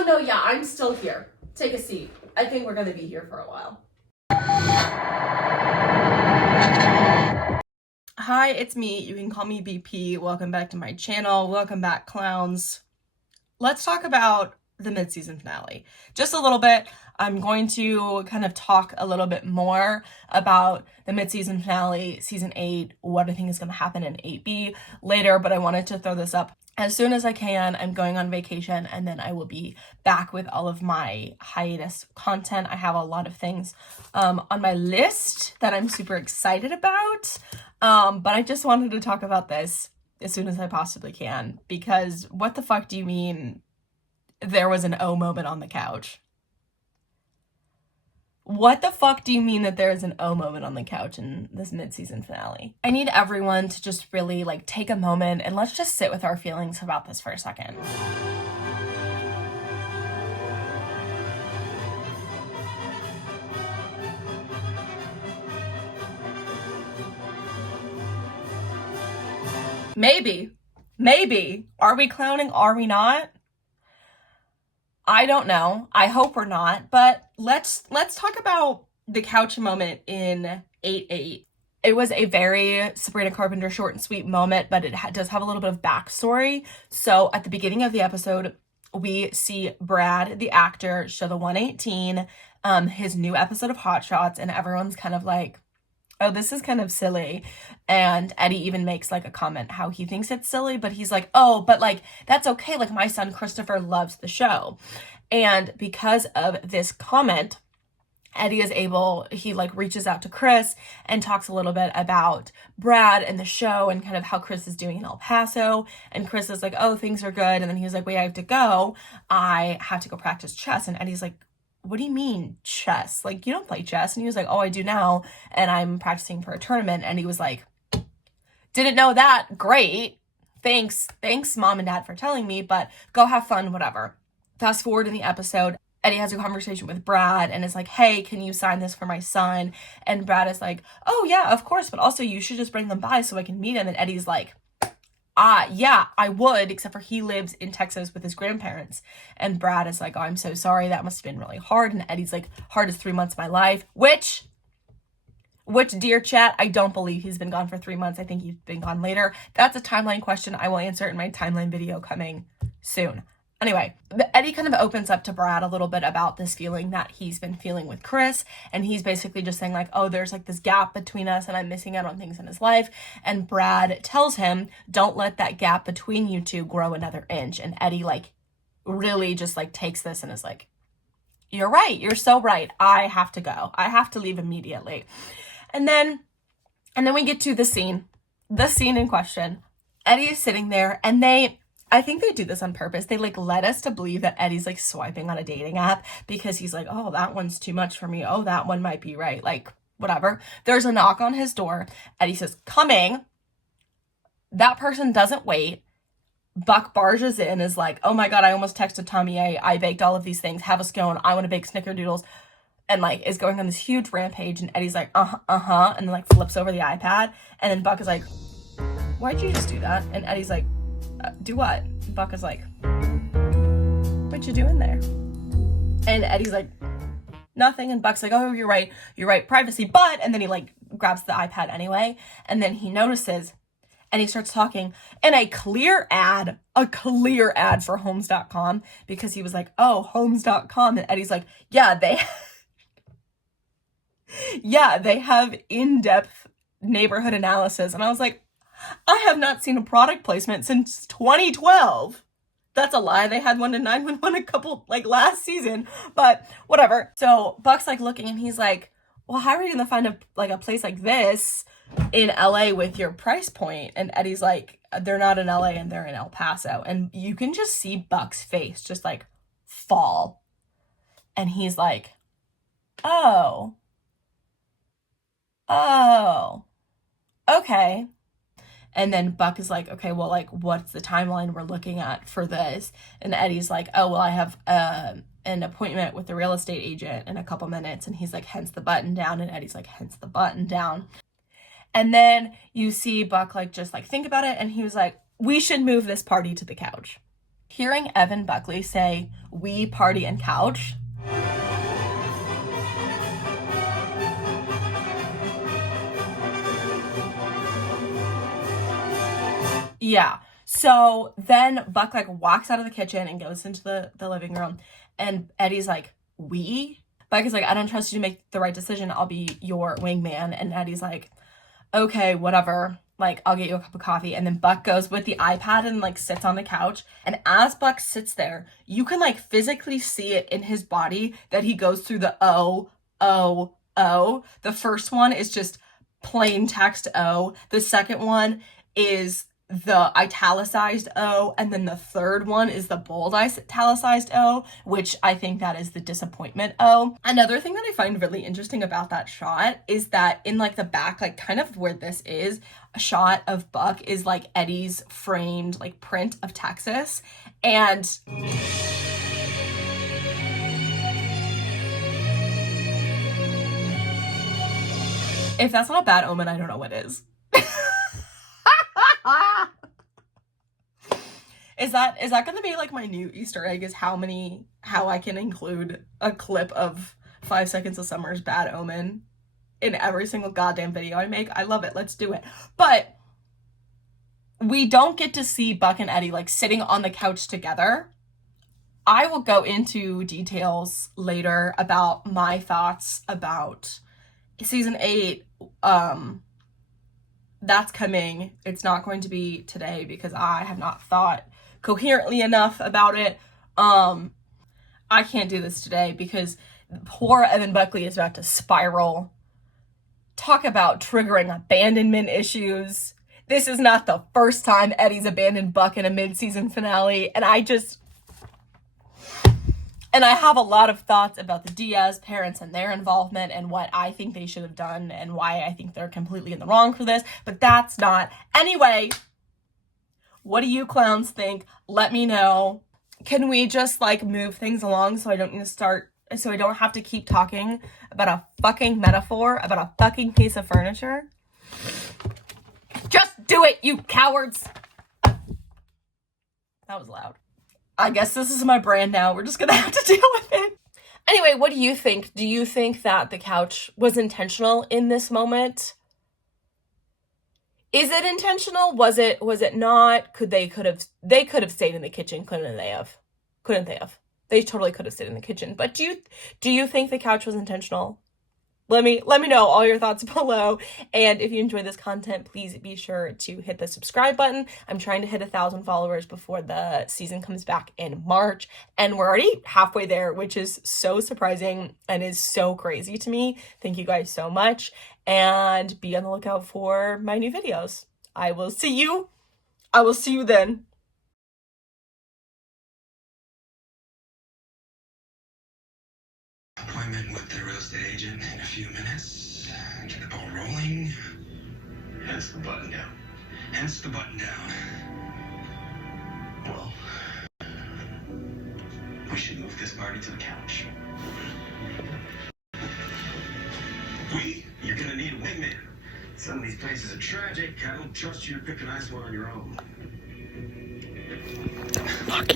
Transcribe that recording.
Oh, no, yeah, I'm still here. Take a seat. I think we're going to be here for a while. Hi, it's me. You can call me BP. Welcome back to my channel. Welcome back, clowns. Let's talk about the mid-season finale. Just a little bit. I'm going to kind of talk a little bit more about the mid-season finale, season 8, what I think is going to happen in 8B later, but I wanted to throw this up as soon as I can. I'm going on vacation, and then I will be back with all of my hiatus content. I have a lot of things on my list that I'm super excited about, but I just wanted to talk about this as soon as I possibly can, because what the fuck do you mean there was an O moment on the couch? What the fuck do you mean that there is an O moment on the couch in this mid-season finale? I need everyone to just really take a moment and let's just sit with our feelings about this for a second. Maybe. Are we clowning? Are we not? I don't know. I hope we're not, but let's talk about the couch moment in 8-8. It was a very Sabrina Carpenter short and sweet moment, but it does have a little bit of backstory. So at the beginning of the episode, we see Brad, the actor, show the 118, his new episode of Hot Shots, and everyone's kind of like, oh, this is kind of silly. And Eddie even makes a comment how he thinks it's silly, but he's like, oh, but that's okay. My son Christopher loves the show. And because of this comment, Eddie is able, he reaches out to Chris and talks a little bit about Brad and the show and kind of how Chris is doing in El Paso. And Chris is like, oh, things are good. And then he was like, wait, I have to go. I have to go practice chess. And Eddie's like, what do you mean chess? You don't play chess. And he was like, oh, I do now. And I'm practicing for a tournament. And he was like, didn't know that. Great. Thanks, mom and dad, for telling me, but go have fun, whatever. Fast forward in the episode, Eddie has a conversation with Brad and is like, hey, can you sign this for my son? And Brad is like, oh yeah, of course. But also you should just bring them by so I can meet him. And Eddie's like, yeah, I would, except for he lives in Texas with his grandparents. And Brad is like, oh, I'm so sorry. That must have been really hard. And Eddie's like, hard as 3 months of my life, which, dear chat, I don't believe he's been gone for 3 months. I think he's been gone later. That's a timeline question. I will answer it in my timeline video coming soon. Anyway, Eddie kind of opens up to Brad a little bit about this feeling that he's been feeling with Chris. And he's basically just saying oh, there's this gap between us and I'm missing out on things in his life. And Brad tells him, don't let that gap between you two grow another inch. And Eddie really just takes this and is like, you're right. You're so right. I have to go. I have to leave immediately. And then we get to the scene in question. Eddie is sitting there and I think they do this on purpose. They led us to believe that Eddie's swiping on a dating app because he's like, oh, that one's too much for me. Oh, that one might be right. Whatever. There's a knock on his door. Eddie says, coming. That person doesn't wait. Buck barges in, is like, oh my God, I almost texted Tommy. I baked all of these things. Have a scone. I want to bake snickerdoodles. And is going on this huge rampage. And Eddie's like, uh-huh. And then flips over the iPad. And then Buck is like, why'd you just do that? And Eddie's like, do what? Buck is like, what you doing there? And Eddie's like, nothing. And Buck's like, oh, you're right, privacy, but, and then he grabs the iPad anyway, and then he notices, and he starts talking, and a clear ad for Homes.com, because he was like, oh, Homes.com, and Eddie's like, yeah, they have in-depth neighborhood analysis, and I was like, I have not seen a product placement since 2012. That's a lie. They had one to 911 a couple, last season, but whatever. So Buck's looking and he's like, well, how are you going to find a place like this in LA with your price point? And Eddie's like, they're not in LA and they're in El Paso. And you can just see Buck's face just fall. And he's like, oh, okay. And then Buck is like, okay, well, what's the timeline we're looking at for this? And Eddie's like, oh, well, I have an appointment with the real estate agent in a couple minutes. And he's like, hence the button down. And Eddie's like, hence the button down. And then you see Buck just think about it. And he was like, we should move this party to the couch. Hearing Evan Buckley say, "We party and couch," yeah. So then Buck like walks out of the kitchen and goes into the living room, and Eddie's like, "We?" Buck is like, "I don't trust you to make the right decision. I'll be your wingman." And Eddie's like, "Okay, whatever. Like, I'll get you a cup of coffee." And then Buck goes with the iPad and like sits on the couch. And as Buck sits there, you can like physically see it in his body that he goes through the O, O, O. The first one is just plain text O. The second one is the italicized O, and then the third one is the bold italicized O, which I think that is the disappointment O. Another thing that I find really interesting about that shot is that in like the back, like kind of where this is, a shot of Buck is like Eddie's framed like print of Texas. And if that's not a bad omen, I don't know what is. Is that gonna be like my new Easter egg, is how I can include a clip of 5 Seconds of Summer's Bad Omen in every single goddamn video I make? I love it. Let's do it. But we don't get to see Buck and Eddie like sitting on the couch together. I will go into details later about my thoughts about season 8. That's coming. It's not going to be today because I have not thought coherently enough about it. I can't do this today because poor Evan Buckley is about to spiral. Talk about triggering abandonment issues. This is not the first time Eddie's abandoned Buck in a mid-season finale, and I have a lot of thoughts about the Diaz parents and their involvement and what I think they should have done and why I think they're completely in the wrong for this, but that's not. Anyway, what do you clowns think? Let me know. Can we just like move things along so I don't have to keep talking about a fucking metaphor, about a fucking piece of furniture? Just do it, you cowards. That was loud. I guess this is my brand now. We're just gonna have to deal with it. Anyway, what do you think? Do you think that the couch was intentional in this moment? Is it intentional? Was it not? They could have stayed in the kitchen, couldn't they have? They totally could have stayed in the kitchen. But do you think the couch was intentional? Let me know all your thoughts below. And if you enjoy this content, please be sure to hit the subscribe button. I'm trying to hit 1,000 followers before the season comes back in March. And we're already halfway there, which is so surprising and is so crazy to me. Thank you guys so much. And be on the lookout for my new videos. I will see you then. Appointment with the real estate agent in a few minutes. Get the ball rolling. Hence the button down. Well, we should move this party to the couch. You're gonna need a wingman. Some of these places are tragic. I don't trust you to pick a nice one on your own. Fuck.